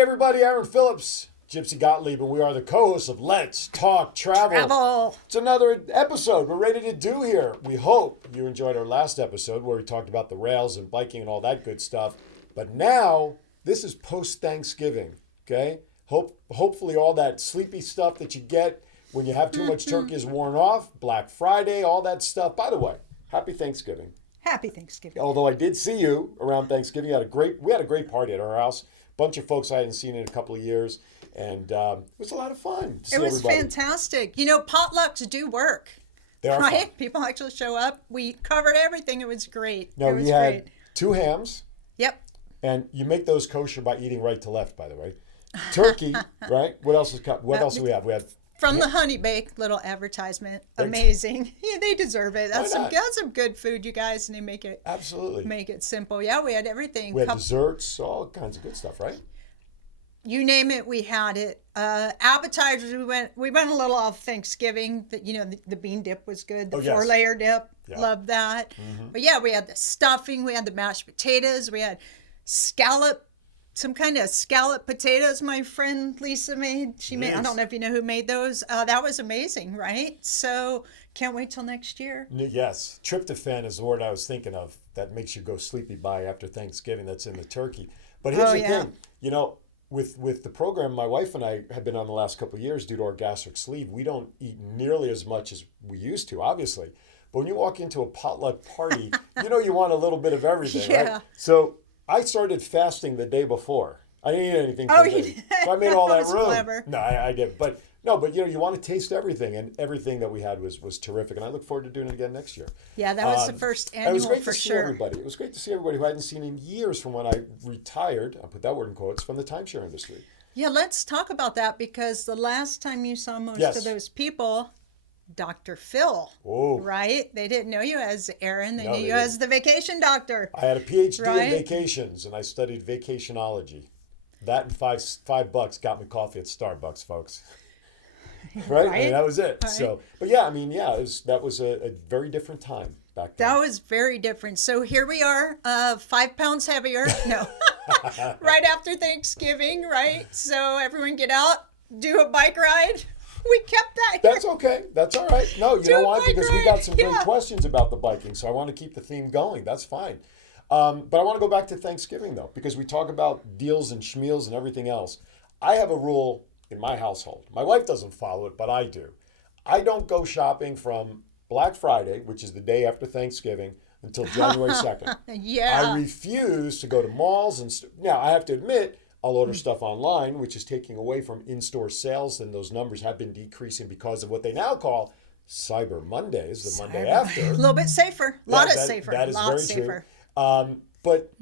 everybody, Aaron Phillips, Gypsy Gottlieb, and we are the co-hosts of Let's Talk Travel. It's another episode we're ready to do here. We hope you enjoyed our last episode where we talked about the rails and biking and all that good stuff. But now, this is post-Thanksgiving, okay? Hopefully all that sleepy stuff that you get when you have too much turkey is worn off. Black Friday, all that stuff. By the way, happy Thanksgiving. Happy Thanksgiving. Although I did see you around Thanksgiving. We had a great party at our house. Bunch of folks I hadn't seen in a couple of years. And it was a lot of fun to see everybody. It was fantastic. You know, potlucks do work. They are right? Fun. People actually show up. We covered everything. It was great. No, we had 2 hams. Yep. And you make those kosher by eating right to left, by the way. Turkey, right? What else do we have? We had from the Honey Bake little advertisement. Amazing. Yeah, they deserve it. That's some good food, you guys, and they make it simple. Yeah, we had everything. We had desserts, all kinds of good stuff, right? You name it, we had it. Appetizers, we went a little off Thanksgiving. The bean dip was good. The 4-layer dip, loved that. Mm-hmm. But yeah, we had the stuffing, we had the mashed potatoes, we had some kind of scallop potatoes my friend Lisa made. She made, I don't know if you know who made those. That was amazing, right? So can't wait till next year. Yes. Tryptophan is the word I was thinking of that makes you go sleepy by after Thanksgiving. That's in the turkey. But here's the thing. You know, with the program my wife and I have been on the last couple of years due to our gastric sleeve, we don't eat nearly as much as we used to, obviously. But when you walk into a potluck party, you want a little bit of everything, right? So I started fasting the day before. I didn't eat anything for the day. So I made all that room. Clever. No, I did. But you want to taste everything, and everything that we had was terrific. And I look forward to doing it again next year. Yeah, that was the first annual. It was great for to see sure. everybody. It was great to see everybody who I hadn't seen in years from when I retired. I'll put that word in quotes, from the timeshare industry. Yeah, let's talk about that, because the last time you saw most of those people, Dr. Phil, right? They didn't know you as Aaron. They knew you as the vacation doctor. I had a PhD in vacations, and I studied vacationology. That and $5 got me coffee at Starbucks, folks. Right? I mean, that was it. Right. So, but that was a very different time back then. That was very different. So here we are, 5 pounds heavier. No, right after Thanksgiving, right? So everyone get out, do a bike ride. We kept that here. That's okay. That's all right. No, you know why? Because we got some great questions about the biking, so I want to keep the theme going. That's fine. But I want to go back to Thanksgiving, though, because we talk about deals and schmeals and everything else. I have a rule in my household. My wife doesn't follow it, but I do. I don't go shopping from Black Friday, which is the day after Thanksgiving, until January 2nd. I refuse to go to malls. Now, I have to admit, I'll order stuff online, which is taking away from in-store sales, and those numbers have been decreasing because of what they now call Cyber Mondays, the Monday after. A little bit safer. A lot safer. That is very safer. True. But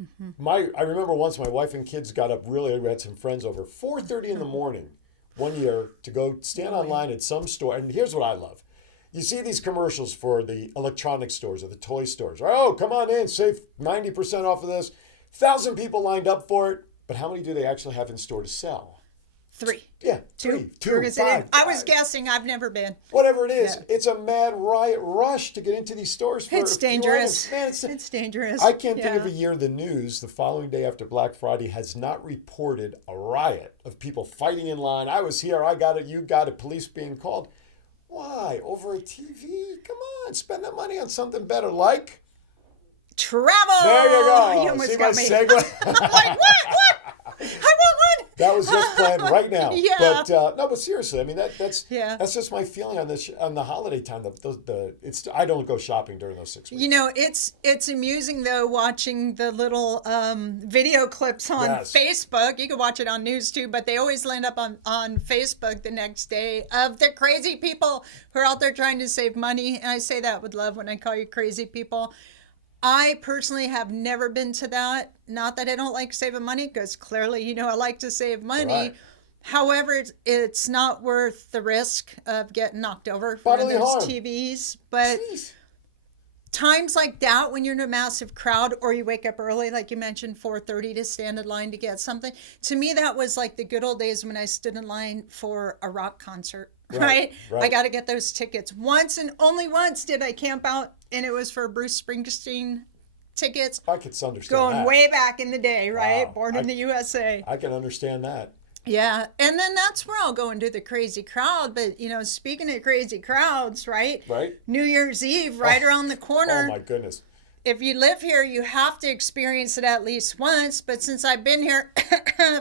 I remember once my wife and kids got up really early. We had some friends over, 4:30 in the morning one year to go stand online at some store. And here's what I love. You see these commercials for the electronic stores or the toy stores. Oh, come on in, save 90% off of this. 1,000 people lined up for it. But how many do they actually have in store to sell? 3. Yeah, 2. 5. I was guessing. I've never been. Whatever it is, it's a mad riot rush to get into these stores. It's dangerous. Man, it's dangerous. I can't think of a year the news the following day after Black Friday has not reported a riot of people fighting in line. I was here. I got it. You got it. Police being called. Why? Over a TV? Come on. Spend that money on something better, like travel. There you go. You almost See got my me. segue? I'm like, what? I want one. That was just planned right now. Yeah. But no, but seriously, I mean that's just my feeling on this on the holiday time. I don't go shopping during those 6 weeks. You know, it's amusing though watching the little video clips on Facebook. You can watch it on news too, but they always land up on Facebook the next day of the crazy people who are out there trying to save money. And I say that with love when I call you crazy people. I personally have never been to that. Not that I don't like saving money, because clearly, I like to save money. Right. However, it's not worth the risk of getting knocked over for one of those TVs. But times like that, when you're in a massive crowd or you wake up early, like you mentioned, 4:30 to stand in line to get something. To me, that was like the good old days when I stood in line for a rock concert. Right. I got to get those tickets. Once and only once did I camp out, and it was for a Bruce Springsteen tickets. I could understand going that. way back in the day, right? Wow. Born in the USA. I can understand that. Yeah, and then that's where I'll go into the crazy crowd. But speaking of crazy crowds, right? Right. New Year's Eve, right around the corner. Oh my goodness. If you live here, you have to experience it at least once. But since I've been here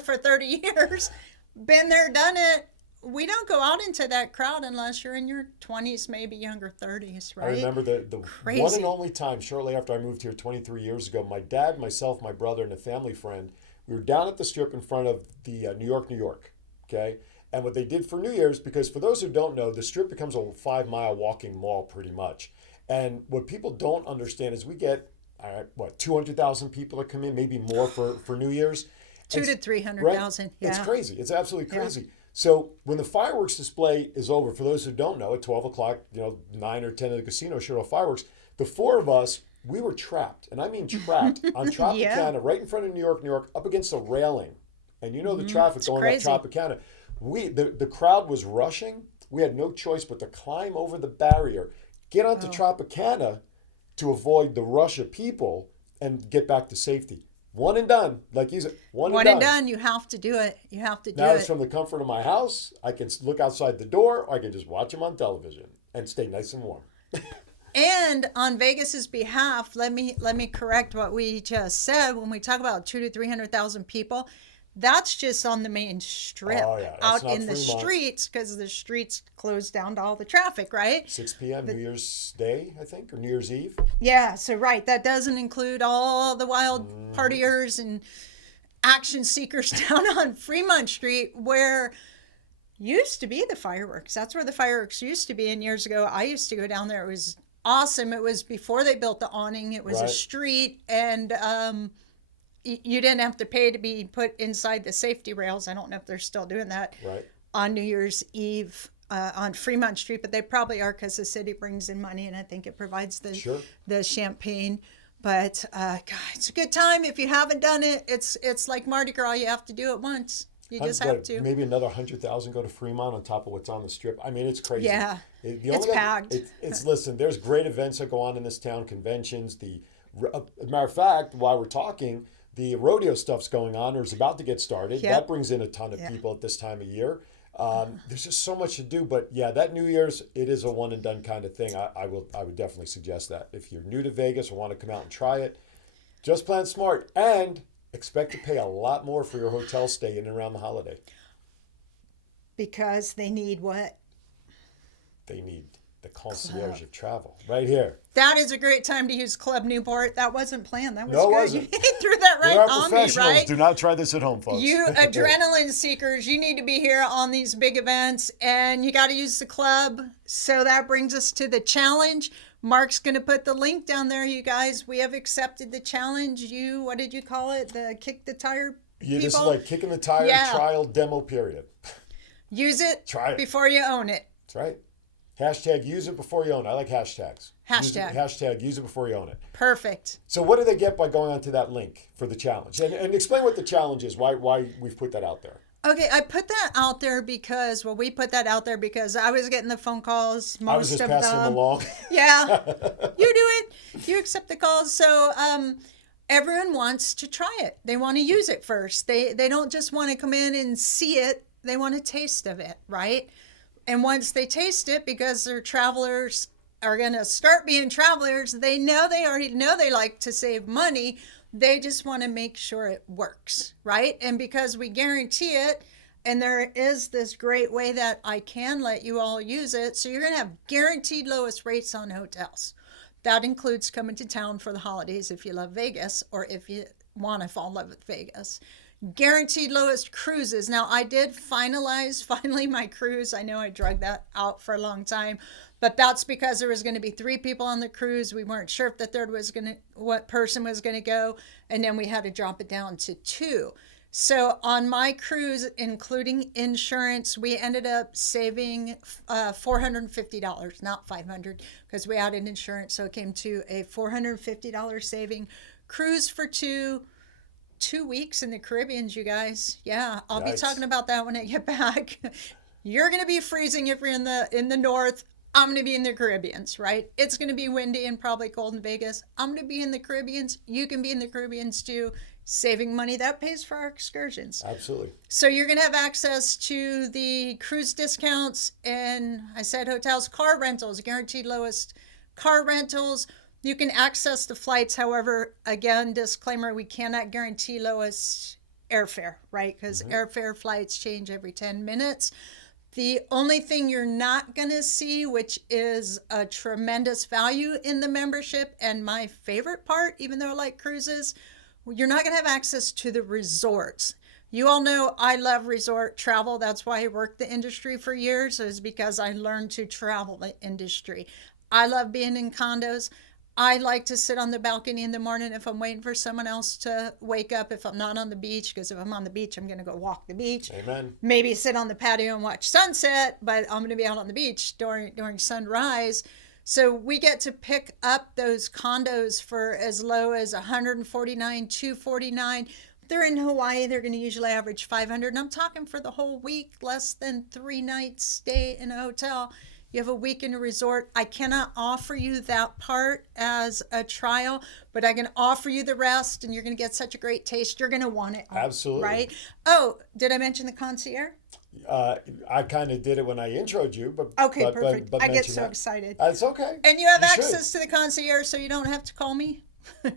for 30 years, been there, done it, we don't go out into that crowd unless you're in your 20s, maybe younger 30s, right? I remember the Crazy. one and only time, shortly after I moved here 23 years ago, my dad, myself, my brother, and a family friend, we were down at the Strip in front of the New York, okay? And what they did for New Year's, because for those who don't know, the Strip becomes a 5-mile walking mall pretty much. And what people don't understand is we get, 200,000 people that come in, maybe more for New Year's. 200,000 to 300,000. Right? Yeah. It's crazy. It's absolutely crazy. Yeah. So when the fireworks display is over, for those who don't know, at 12 o'clock, 9 or 10 of the casino showed off fireworks. The four of us, we were trapped, and I mean trapped, on Tropicana, right in front of New York, up against a railing. And the traffic going crazy. up Tropicana. The crowd was rushing. We had no choice but to climb over the barrier, get onto Tropicana to avoid the rush of people and get back to safety. One and done, like you said. One and done. You have to do it. You have to do now it. it's from the comfort of my house. I can look outside the door, or I can just watch them on television and stay nice and warm. And on Vegas's behalf, let me correct what we just said. When we talk about 200,000 to 300,000 people, that's just on the main strip, out in the streets, because the streets closed down to all the traffic, right? 6 p.m. New Year's Day, I think, or New Year's Eve. Yeah, so right, that doesn't include all the wild partiers and action seekers down on Fremont Street, where used to be the fireworks. That's where the fireworks used to be. And years ago, I used to go down there. It was awesome. It was before they built the awning. It was a street, and you didn't have to pay to be put inside the safety rails. I don't know if they're still doing that on New Year's Eve on Fremont Street, but they probably are, because the city brings in money, and I think it provides the champagne. But God, it's a good time. If you haven't done it, it's like Mardi Gras. You have to do it once. You just have to. Maybe another 100,000 go to Fremont on top of what's on the Strip. I mean, it's crazy. Yeah, it's packed. Listen, there's great events that go on in this town, conventions. Matter of fact, while we're talking, the rodeo stuff's going on or is about to get started. Yep. That brings in a ton of people at this time of year. There's just so much to do. But yeah, that New Year's, it is a one and done kind of thing. I would definitely suggest that. If you're new to Vegas or want to come out and try it, just plan smart and expect to pay a lot more for your hotel stay in and around the holiday. Because they need what? They need the concierge of travel right here. That is a great time to use Club Newport. That wasn't planned. That was good. Wasn't. You threw that right on me, right? Do not try this at home, folks. You adrenaline seekers, you need to be here on these big events, and you got to use the club. So that brings us to the challenge. Mark's going to put the link down there, you guys. We have accepted the challenge. What did you call it? The kick the tire people? This is like kicking the tire trial demo period. Use it. Try it before you own it. That's right. Hashtag use it before you own it. I like hashtags. Hashtag use it before you own it. Perfect. So what do they get by going onto that link for the challenge? And explain what the challenge is, why we've put that out there. Okay, I put that out there because, we put that out there because I was getting the phone calls. I was just passing them along. Yeah, you do it. You accept the calls. So everyone wants to try it. They want to use it first. They don't just want to come in and see it. They want a taste of it, right? And once they taste it, because they're travelers, are going to start being travelers, they already know they like to save money. They just want to make sure it works, right? And because we guarantee it, and there is this great way that I can let you all use it, so you're going to have guaranteed lowest rates on hotels. That includes coming to town for the holidays if you love Vegas, or if you want to fall in love with Vegas. Guaranteed lowest cruises. Now, I did finally my cruise. I know I dragged that out for a long time, but that's because there was going to be 3 people on the cruise. We weren't sure if the third what person was going to go, and then we had to drop it down to 2. So on my cruise, including insurance, we ended up saving $450, not $500, because we added insurance. So it came to a $450 saving. Cruise for 2 weeks in the Caribbean, you guys. Yeah, I'll be talking about that when I get back. You're going to be freezing if you're in the north. I'm going to be in the Caribbeans, right? It's going to be windy and probably cold in Vegas. I'm going to be in the Caribbeans. You can be in the Caribbeans too. Saving money, that pays for our excursions. Absolutely. So you're going to have access to the cruise discounts and I said hotels, car rentals, guaranteed lowest car rentals. You can access the flights. However, again, disclaimer, we cannot guarantee lowest airfare, right? Because airfare flights change every 10 minutes. The only thing you're not going to see, which is a tremendous value in the membership and my favorite part, even though I like cruises, you're not going to have access to the resorts. You all know I love resort travel. That's why I worked the industry for years, is because I learned to travel the industry. I love being in condos. I like to sit on the balcony in the morning if I'm waiting for someone else to wake up, if I'm not on the beach, because if I'm on the beach, I'm going to go walk the beach. Amen. Maybe sit on the patio and watch sunset, but I'm going to be out on the beach during sunrise. So we get to pick up those condos for as low as $149, $249. They're in Hawaii. They're going to usually average 500. And I'm talking for the whole week, less than 3 nights stay in a hotel. You have a week in a resort. I cannot offer you that part as a trial, but I can offer you the rest, and you're going to get such a great taste. You're going to want it all, Absolutely. right? Oh, did I mention the concierge? I kind of did it when I introed you, but okay, perfect. But I get so that. excited. It's okay. And you have You access should. to the concierge, so you don't have to call me,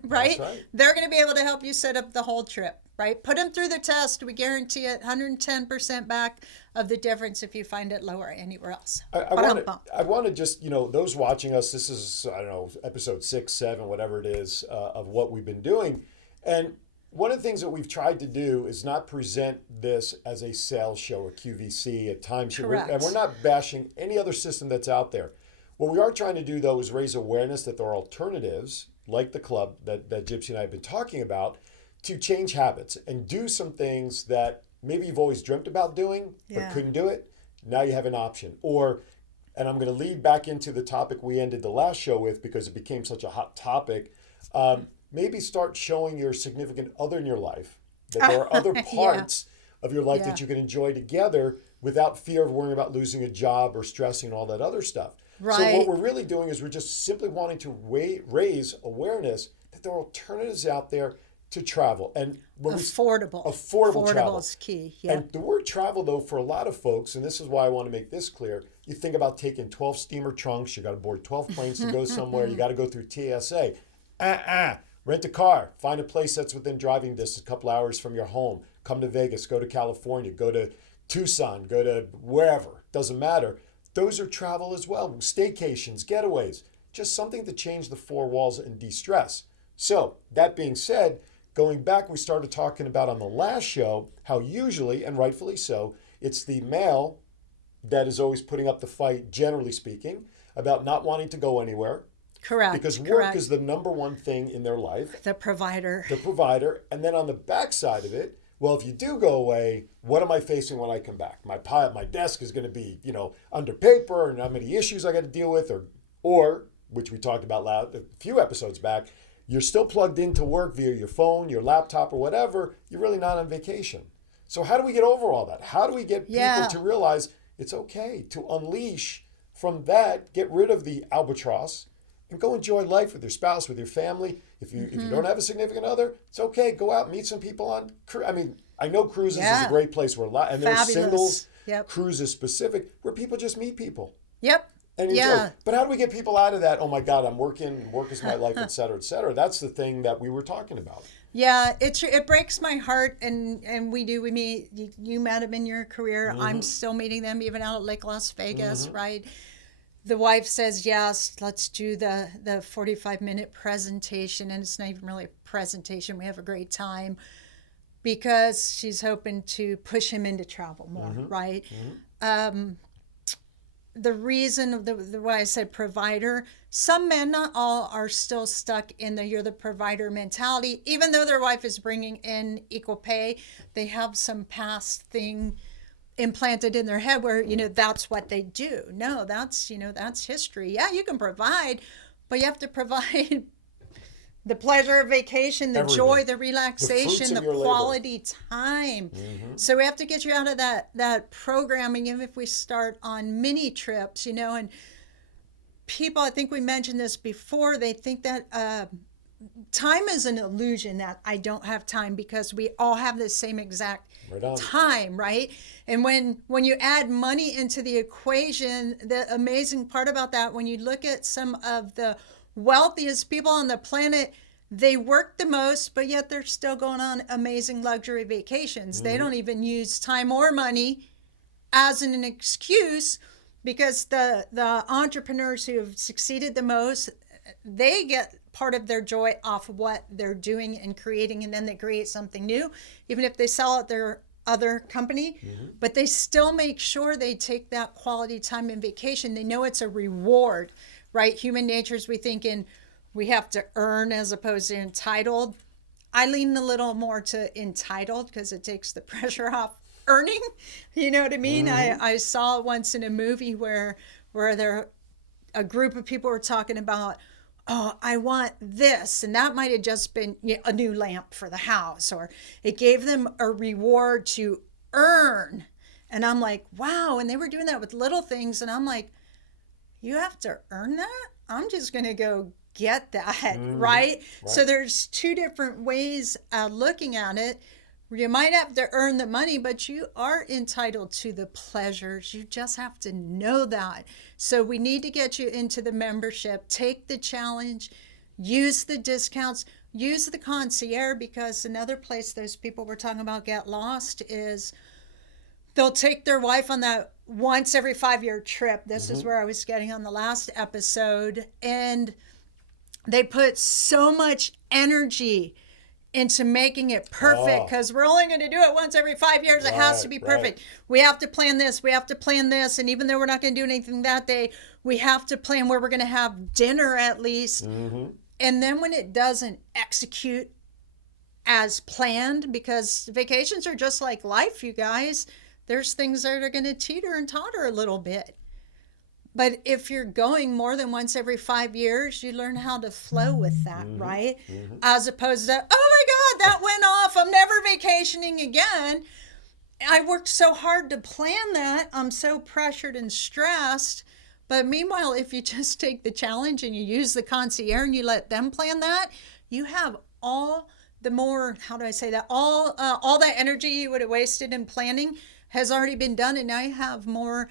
right? That's right. They're going to be able to help you set up the whole trip, right? Put them through the test. We guarantee it 110% back of the difference if you find it lower anywhere else. I want to just, those watching us, this is, I don't know, episode 6, 7, whatever it is, of what we've been doing. And one of the things that we've tried to do is not present this as a sales show, a QVC, a timeshare. Correct. And we're not bashing any other system that's out there. What we are trying to do, though, is raise awareness that there are alternatives, like the club that Gypsy and I have been talking about, to change habits and do some things that maybe you've always dreamt about doing, but couldn't do it. Now you have an option. Or, and I'm going to lead back into the topic we ended the last show with because it became such a hot topic. Maybe start showing your significant other in your life that there are other parts of your life that you can enjoy together without fear of worrying about losing a job or stressing and all that other stuff. Right. So what we're really doing is we're just simply wanting to raise awareness that there are alternatives out there to travel. And when affordable travel is key. Yeah. And the word travel, though, for a lot of folks, and this is why I want to make this clear, you think about taking 12 steamer trunks, you got to board 12 planes to go somewhere, you got to go through TSA. Rent a car, find a place that's within driving distance, a couple hours from your home, come to Vegas, go to California, go to Tucson, go to wherever, doesn't matter. Those are travel as well. Staycations, getaways, just something to change the four walls and de-stress. So that being said, going back, we started talking about on the last show how usually, and rightfully so, it's the male that is always putting up the fight, generally speaking, about not wanting to go anywhere. Correct. Because work is the number one thing in their life. The provider. And then on the backside of it, well, if you do go away, what am I facing when I come back? My desk is going to be, under paper and how many issues I got to deal with, or which we talked about a few episodes back, you're still plugged into work via your phone, your laptop, or whatever. You're really not on vacation. So how do we get over all that? How do we get people to realize it's okay to unleash from that, get rid of the albatross, and go enjoy life with your spouse, with your family. If you don't have a significant other, it's okay. Go out, meet some people on. I know cruises is a great place where and there's singles cruises specific where people just meet people. Yep. And enjoy. But how do we get people out of that? Oh my God, I'm working. Work is my life, et cetera, et cetera. That's the thing that we were talking about. Yeah, it breaks my heart, and we meet. You met them in your career. I'm still meeting them even out at Lake Las Vegas, right? The wife says, yes, let's do the 45-minute presentation. And it's not even really a presentation. We have a great time because she's hoping to push him into travel more, right? The reason, the why I said provider, some men, not all, are still stuck in you're the provider mentality. Even though their wife is bringing in equal pay, they have some past thing implanted in their head where that's what they do. No, that's that's history. Yeah, you can provide, but you have to provide the pleasure of vacation, the joy, the relaxation, the quality time. So we have to get you out of that programming. Even if we start on mini trips, and people, I think we mentioned this before, they think that time is an illusion, that I don't have time, because we all have the same exact time, right? And when you add money into the equation, the amazing part about that, when you look at some of the wealthiest people on the planet, they work the most, but yet they're still going on amazing luxury vacations. Mm-hmm. They don't even use time or money as an excuse, because the entrepreneurs who have succeeded the most, they get part of their joy off of what they're doing and creating, and then they create something new, even if they sell at their other company. Mm-hmm. But they still make sure they take that quality time and vacation. They know it's a reward, right? Human nature is we thinking we have to earn as opposed to entitled. I lean a little more to entitled because it takes the pressure off earning. You know what I mean? Mm-hmm. I saw once in a movie where a group of people were talking about, oh, I want this. And that might have just been a new lamp for the house, or it gave them a reward to earn. And I'm like, wow. And they were doing that with little things. And I'm like, you have to earn that? I'm just going to go get that, right? So there's two different ways of looking at it. You might have to earn the money, but you are entitled to the pleasures. You just have to know that. So we need to get you into the membership. Take the challenge. Use the discounts. Use the concierge, because another place those people were talking about get lost is they'll take their wife on that once every 5-year trip. This is where I was getting on the last episode. And they put so much energy into making it perfect, because we're only going to do it once every 5 years. It has to be perfect. Right. We have to plan this. We have to plan this. And even though we're not going to do anything that day, we have to plan where we're going to have dinner at least. Mm-hmm. And then when it doesn't execute as planned, because vacations are just like life, you guys, there's things that are going to teeter and totter a little bit. But if you're going more than once every 5 years, you learn how to flow with that, right? Mm-hmm. As opposed to, oh my God, that went off. I'm never vacationing again. I worked so hard to plan that. I'm so pressured and stressed. But meanwhile, if you just take the challenge and you use the concierge and you let them plan that, you have all the more, how do I say that? All that energy you would have wasted in planning has already been done. And now you have more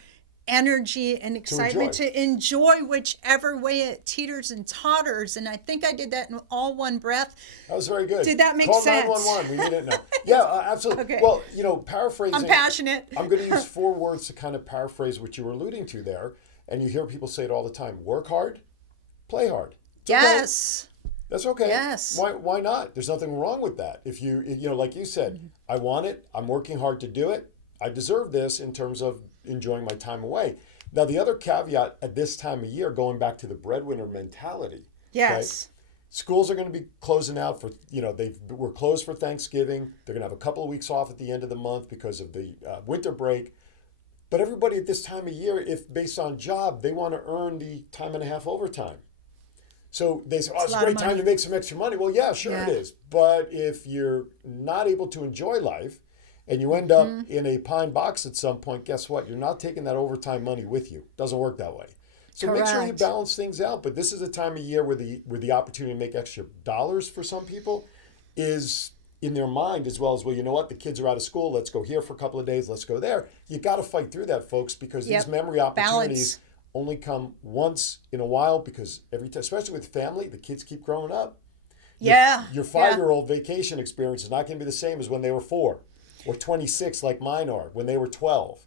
energy and excitement to enjoy whichever way it teeters and totters. And I think I did that in all one breath. That was very good. Did that make Call sense? 911. We need it now. Yeah, absolutely. Okay. Well, paraphrasing. I'm passionate. I'm going to use 4 words to kind of paraphrase what you were alluding to there. And you hear people say it all the time. Work hard, play hard. It's yes. Okay. That's okay. Yes. Why not? There's nothing wrong with that. If you like you said, I want it. I'm working hard to do it. I deserve this in terms of enjoying my time away. Now, the other caveat at this time of year, going back to the breadwinner mentality. Yes. Right? Schools are going to be closing out for, we're closed for Thanksgiving. They're going to have a couple of weeks off at the end of the month because of the winter break. But everybody at this time of year, if based on job, they want to earn the time and a half overtime. So they say, it's a great time to make some extra money. Well, yeah, sure it is. But if you're not able to enjoy life, and you end up in a pine box at some point, guess what? You're not taking that overtime money with you. Doesn't work that way. So Correct. Make sure you balance things out. But this is a time of year where the opportunity to make extra dollars for some people is in their mind, as well as, well, you know what? The kids are out of school. Let's go here for a couple of days. Let's go there. You got to fight through that, folks, because these memory opportunities only come once in a while, because every time, especially with family, the kids keep growing up. Your 5-year-old vacation experience is not going to be the same as when they were 4. Or 26 like mine are, when they were 12.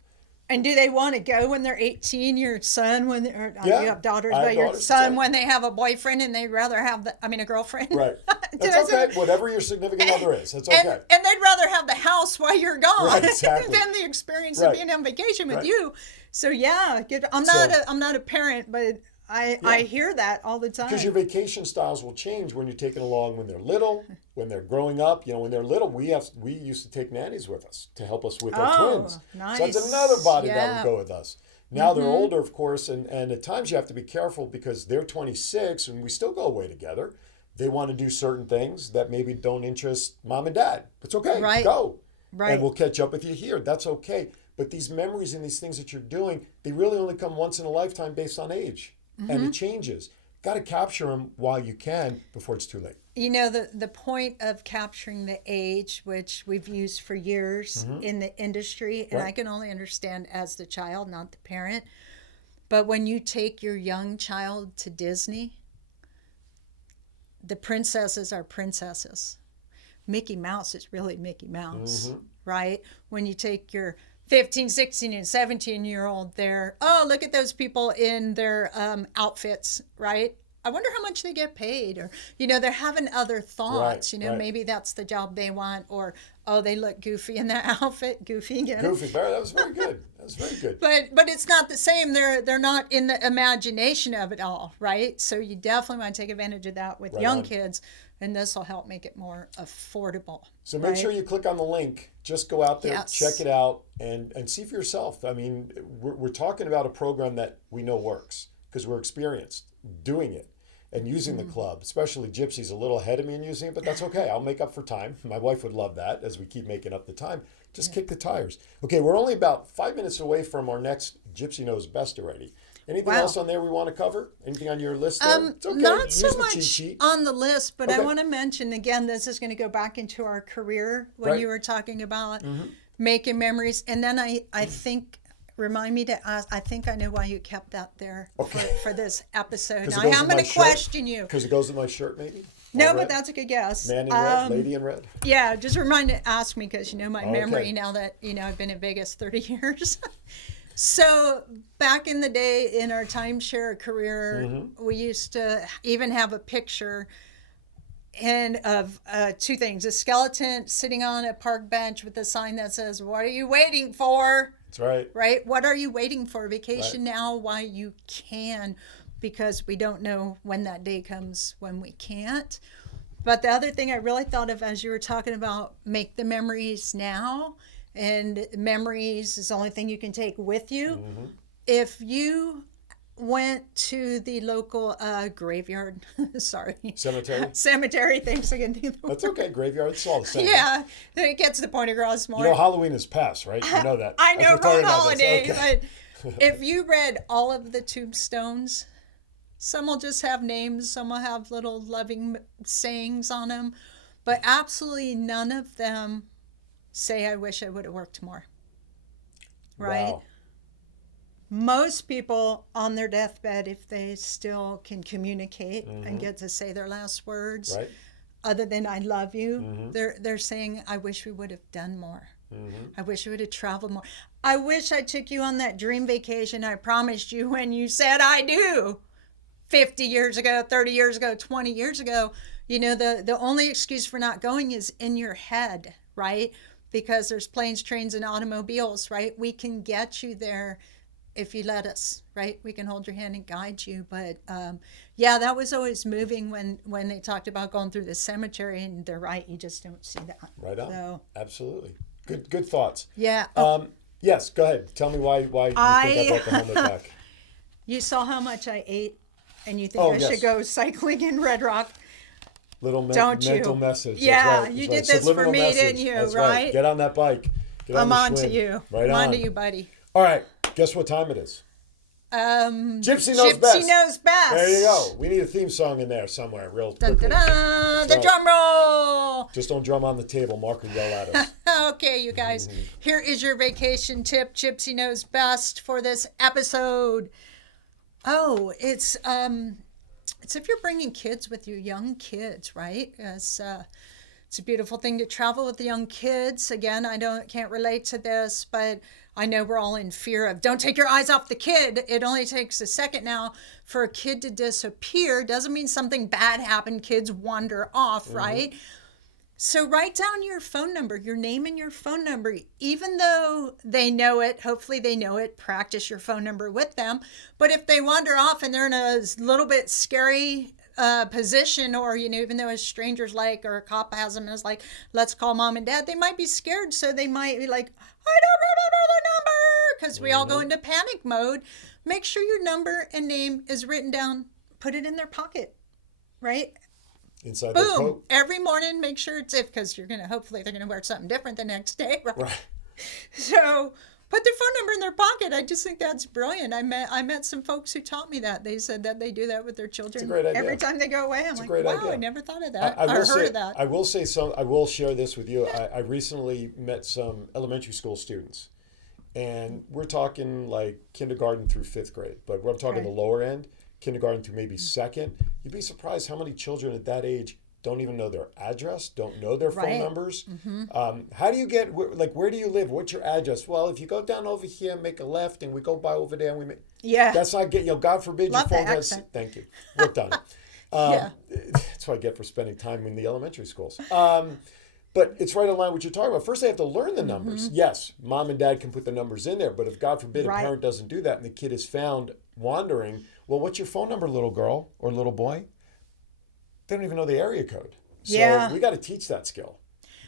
And do they want to go when they're 18? Your son, you have daughters, but your son, when they have a boyfriend and they'd rather have a girlfriend. Right. That's okay. Whatever your significant other is, that's okay. And they'd rather have the house while you're gone right, exactly. than the experience of being on vacation with you. So yeah, I'm not a parent, but I hear that all the time. Because your vacation styles will change when you're taking along when they're little, when they're growing up. When they're little, we used to take nannies with us to help us with our twins. Nice. So that's another body that would go with us. Now they're older, of course, and at times you have to be careful because they're 26 and we still go away together. They want to do certain things that maybe don't interest mom and dad. It's okay. Right. Go. Right. And we'll catch up with you here. That's okay. But these memories and these things that you're doing, they really only come once in a lifetime based on age. and it changes. Got to capture them while you can before it's too late. You know, the point of capturing the age, which we've used for years in the industry, and Right. I can only understand as the child, not the parent. But when you take your young child to Disney, the princesses are princesses. Mickey Mouse is really Mickey Mouse, right? When you take your 15, 16, and 17-year-old there, oh, look at those people in their outfits, right? I wonder how much they get paid, or, you know, they're having other thoughts, Right, you know, right. maybe that's the job they want, or, oh, they look goofy in that outfit, goofy again. Goofy, Barry, that was very good. That was very good. But it's not the same. They're not in the imagination of it all, right? So you definitely want to take advantage of that with Right young on. kids, and this will help make it more affordable. So make right? sure you click on the link. Just go out there, Yes. check it out, and see for yourself. I mean, we're talking about a program that we know works because we're experienced doing it and using the club. Especially Gypsy's a little ahead of me in using it, but that's okay. I'll make up for time. My wife would love that as we keep making up the time. Just kick the tires. Okay, we're only about 5 minutes away from our next Gypsy Knows Best already. Anything Wow. else on there we want to cover? Anything on your list there? It's okay. Not so Use the cheat much sheet. on the list, but I Okay. want to mention again, this is going to go back into our career when Right. you were talking about making memories. And then I think, remind me to ask, I think I know why you kept that there for this episode. 'Cause it Now, goes I'm with my going to shirt? question you. Because it goes with my shirt, maybe? No, All but red? that's a good guess. Man in red, lady in red. Yeah, just ask me because you know my Okay. memory now that you know I've been in Vegas 30 years. So back in the day in our timeshare career, we used to even have a picture and of two things: a skeleton sitting on a park bench with a sign that says, "What are you waiting for?" That's right. Right? What are you waiting for? Vacation now while you can, because we don't know when that day comes when we can't. But the other thing I really thought of as you were talking about make the memories now, and memories is the only thing you can take with you. If you went to the local graveyard, sorry, Cemetery. thanks again. That's okay. Graveyard. It's all the same. Yeah, it gets the point across more. You know, Halloween is past, right? You know that. I As know we're talking about about this. holiday, Okay. but if you read all of the tombstones, some will just have names, some will have little loving sayings on them, but absolutely none of them say, "I wish I would have worked more." Right? Wow. Most people on their deathbed, if they still can communicate and get to say their last words, Right. other than "I love you," they're saying, "I wish we would have done more. I wish we would have traveled more. I wish I took you on that dream vacation I promised you when you said I do 50 years ago, 30 years ago, 20 years ago." You know, the only excuse for not going is in your head, right? Because there's planes, trains, and automobiles, right? We can get you there if you let us, right? We can hold your hand and guide you. But yeah, that was always moving when they talked about going through the cemetery, and they're right, you just don't see that. Right on. So, Absolutely. Good thoughts. yeah. Yes, go ahead. Tell me why you think I brought the helmet back. You saw how much I ate, and you think Oh, I yes. should go cycling in Red Rock. Don't mental message. That's Yeah, right, you that's did right. this for Subliminal me, message. didn't you, That's right? Get on that bike. Get on I'm the on to Schwinn. you. Right I'm on. on to you, buddy. All right. Guess what time it is? Gypsy knows Gypsy best. knows best. There you go. We need a theme song in there somewhere, real Dun, quickly. dun, dun, the So- drum roll. Just don't drum on the table. Mark will yell at us. Okay, you guys, Mm-hmm. here is your vacation tip. Gypsy knows best for this episode. Oh, it's if you're bringing kids with you, young kids, right? It's a beautiful thing to travel with the young kids. Again, can't relate to this, but I know we're all in fear of don't take your eyes off the kid. It only takes a second now for a kid to disappear. Doesn't mean something bad happened. Kids wander off, right? So write down your phone number, your name and your phone number. Even though they know it, hopefully they know it, practice your phone number with them. But if they wander off and they're in a little bit scary position, or, you know, even though a stranger's like, or a cop has them and is like, let's call mom and dad, they might be scared. So they might be like, I don't remember the number, because we all go into panic mode. Make sure your number and name is written down. Put it in their pocket, right? Inside the Boom. coat. Every morning, make sure it's because hopefully they're going to wear something different the next day, right? Right. So put their phone number in their pocket. I just think that's brilliant. I met some folks who taught me that. They said that they do that with their children. It's a great idea. Every time they go away. I'm like, wow, idea. I never thought of that. I will heard of that. I will say I will share this with you. I recently met some elementary school students, and we're talking like kindergarten through 5th grade, but we're talking the lower end, kindergarten through maybe 2nd. You'd be surprised how many children at that age don't even know their address, don't know their phone numbers. How do you get, like, where do you live? What's your address? Well, if you go down over here, make a left, and we go by over there, and we make... Yeah. That's not getting, God forbid Love your phone the has... accent. Thank you. Worked on it. Yeah. That's what I get for spending time in the elementary schools. But it's right in line with what you're talking about. First, they have to learn the numbers. Yes, mom and dad can put the numbers in there, but if, God forbid, a parent doesn't do that and the kid is found wandering, well, what's your phone number, little girl or little boy? They don't even know the area code. So we got to teach that skill.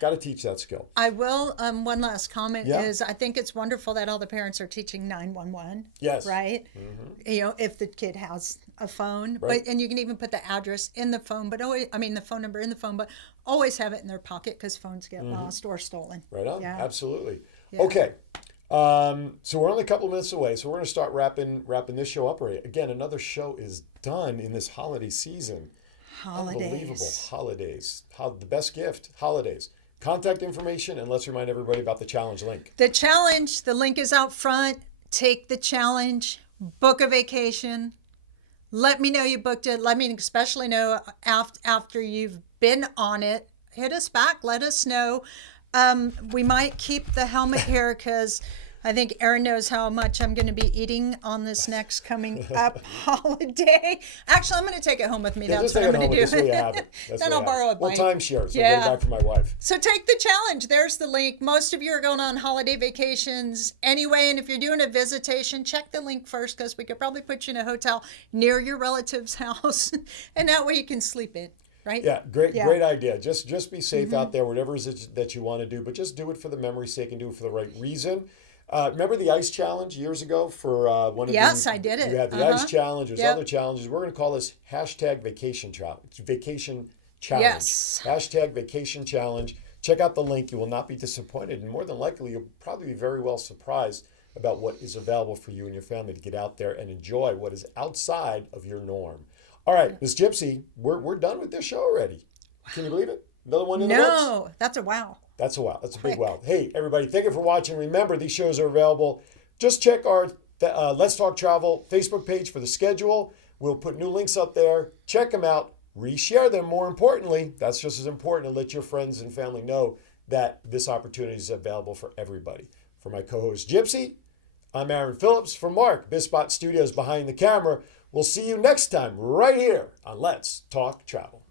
Got to teach that skill. I will. One last comment is I think it's wonderful that all the parents are teaching 911. Yes. Right? You know, if the kid has a phone. But and you can even put the address in the phone, but always, I mean, the phone number in the phone, but always have it in their pocket because phones get lost or stolen. Right on. Yeah. Absolutely. Yeah. Okay. So we're only a couple of minutes away, so we're going to start wrapping this show up. Again, another show is done in this holiday season. Unbelievable holidays. The best gift, holidays. Contact information, and let's remind everybody about the challenge link. The challenge, the link is out front. Take the challenge, book a vacation. Let me know you booked it. Let me especially know after you've been on it. Hit us back. Let us know. We might keep the helmet here because I think Aaron knows how much I'm going to be eating on this next coming up holiday. Actually, I'm going to take it home with me. That's what I'm going to do. Then I'll borrow a bike. We'll timeshare, so get it back from my wife. So take the challenge. There's the link. Most of you are going on holiday vacations anyway, and if you're doing a visitation, check the link first because we could probably put you in a hotel near your relative's house, and that way you can sleep in. Right? Yeah, great idea. Just be safe out there, whatever it is that you want to do, but just do it for the memory's sake and do it for the right reason. Remember the ice challenge years ago for one of the... Yes, I did it. You had the ice challenge. There's other challenges. We're going to call this #vacation challenge. Vacation challenge. Yes. #vacation challenge. Check out the link. You will not be disappointed, and more than likely, you'll probably be very well surprised about what is available for you and your family to get out there and enjoy what is outside of your norm. All right, Miss Gypsy, we're done with this show already. Can you believe it? Another one in the books? No, that's a wow. That's a wow. That's a big wow. Hey, everybody, thank you for watching. Remember, these shows are available. Just check our Let's Talk Travel Facebook page for the schedule. We'll put new links up there. Check them out. Reshare them. More importantly, that's just as important to let your friends and family know that this opportunity is available for everybody. For my co-host, Gypsy, I'm Aaron Phillips. For Mark, Bispot Studios behind the camera. We'll see you next time right here on Let's Talk Travel.